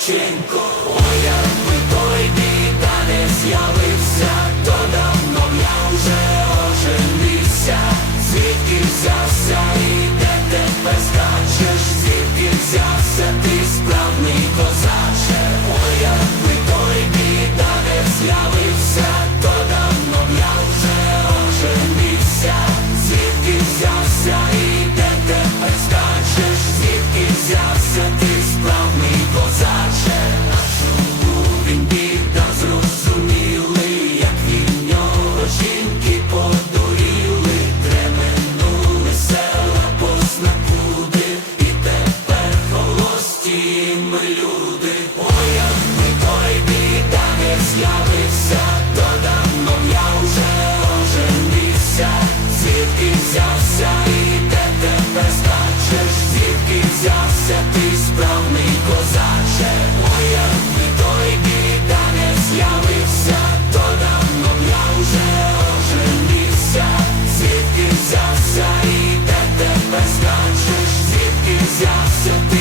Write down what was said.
Ткаченко Ой, якби той біда не з'явився, то давно б я вже оженився, звідки взявся і де тебе скачеш, звідки взявся ти справний козаче, Ой, якби той біда не з'явився. ми люди, Появни той біда не з'явився, то давно я вже оженився, звідки взявся і тебе скачеш, звідки взявся ти справний козаче, Появни той біда не з'явився, то давно я вже оженився, звідки взявся і тебе скачеш, звідки взявся ти.